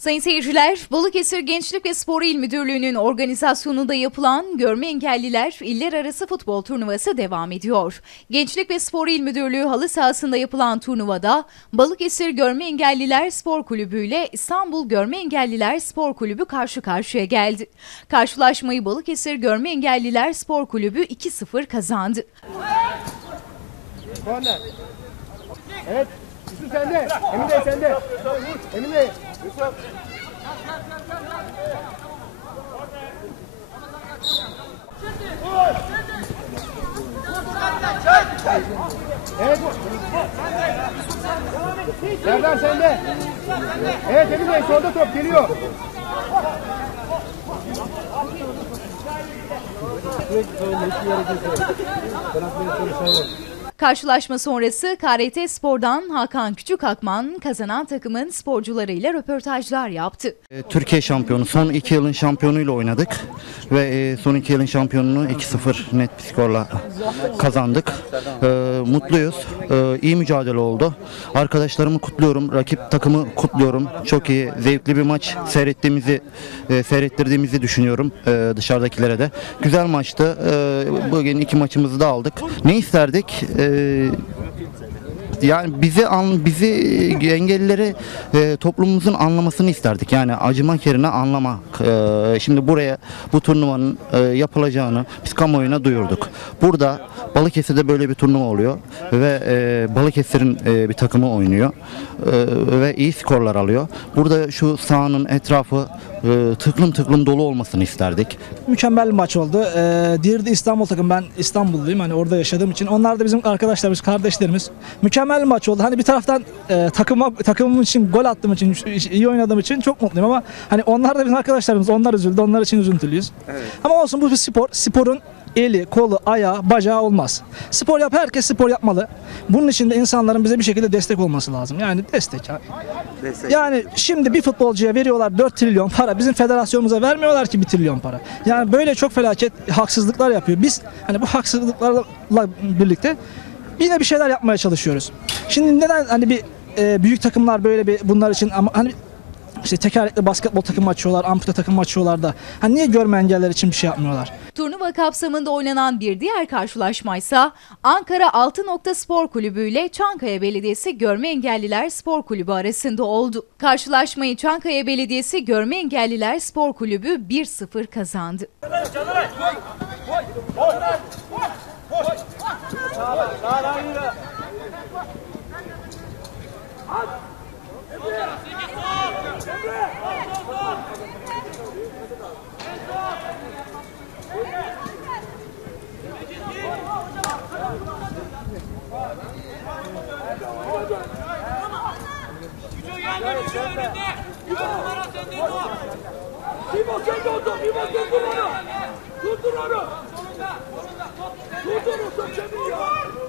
Sayın seyirciler, Balıkesir Gençlik ve Spor İl Müdürlüğü'nün organizasyonunda yapılan Görme Engelliler İller Arası Futbol Turnuvası devam ediyor. Gençlik ve Spor İl Müdürlüğü halı sahasında yapılan turnuvada Balıkesir Görme Engelliler Spor Kulübü ile İstanbul Görme Engelliler Spor Kulübü karşı karşıya geldi. Karşılaşmayı Balıkesir Görme Engelliler Spor Kulübü 2-0 kazandı. Evet. Yusuf sende. Emin Bey sende. Emin Bey. Yusuf. Evet. Serdar sende. Evet Emin Bey solda top geliyor. Karşılaşma sonrası KRT Spor'dan Hakan Küçükakman kazanan takımın sporcularıyla röportajlar yaptı. E, Türkiye şampiyonu. Son iki yılın şampiyonuyla oynadık. Ve e, son iki yılın şampiyonunu 2-0 net bir skorla kazandık. E, mutluyuz. İyi mücadele oldu. Arkadaşlarımı kutluyorum. Rakip takımı kutluyorum. Çok iyi, zevkli bir maç seyrettiğimizi, seyrettirdiğimizi düşünüyorum dışarıdakilere de. Güzel maçtı. Bugün iki maçımızı da aldık. Ne isterdik? E, yani bizi an, bizi engellileri e, toplumumuzun anlamasını isterdik. Yani acımak yerine anlamak. E, şimdi buraya bu turnuvanın e, yapılacağını biz kamuoyuna duyurduk. Burada Balıkesir'de böyle bir turnuva oluyor ve e, Balıkesir'in e, bir takımı oynuyor E, ve iyi skorlar alıyor. Burada şu sahanın etrafı e, tıklım tıklım dolu olmasını isterdik. mükemmel bir maç oldu. Ee, diğeri İstanbul takım. Ben İstanbulluyum. Hani orada yaşadığım için. Onlar da bizim arkadaşlarımız, kardeşlerimiz. Mükemmel bir maç oldu. Hani bir taraftan e, takıma takımım için gol attığım için, iyi oynadığım için çok mutluyum ama hani onlar da bizim arkadaşlarımız. Onlar üzüldü. Onlar için üzüntülüyüz. Ama olsun bu bir spor. Sporun eli, kolu, ayağı, bacağı olmaz. Spor yap, herkes spor yapmalı. Bunun için de insanların bize bir şekilde destek olması lazım. Yani destek. Yani şimdi bir futbolcuya veriyorlar 4 trilyon para. Bizim federasyonumuza vermiyorlar ki 1 trilyon para. Yani böyle çok felaket haksızlıklar yapıyor. Biz hani bu haksızlıklarla birlikte yine bir şeyler yapmaya çalışıyoruz. Şimdi neden hani bir e, büyük takımlar böyle bir bunlar için ama hani işte tekerlekli basketbol takımı açıyorlar, ampute takımı açıyorlar da. Hani niye görme engeller için bir şey yapmıyorlar? Turnuva kapsamında oynanan bir diğer karşılaşmaysa Ankara Altı Nokta Spor Kulübü ile Çankaya Belediyesi Görme Engelliler Spor Kulübü arasında oldu. Karşılaşmayı Çankaya Belediyesi Görme Engelliler Spor Kulübü 1-0 kazandı. İbo sen de otur, İbo tuttur onu. Tuttur onu. Tuttur onu, çabuk ya.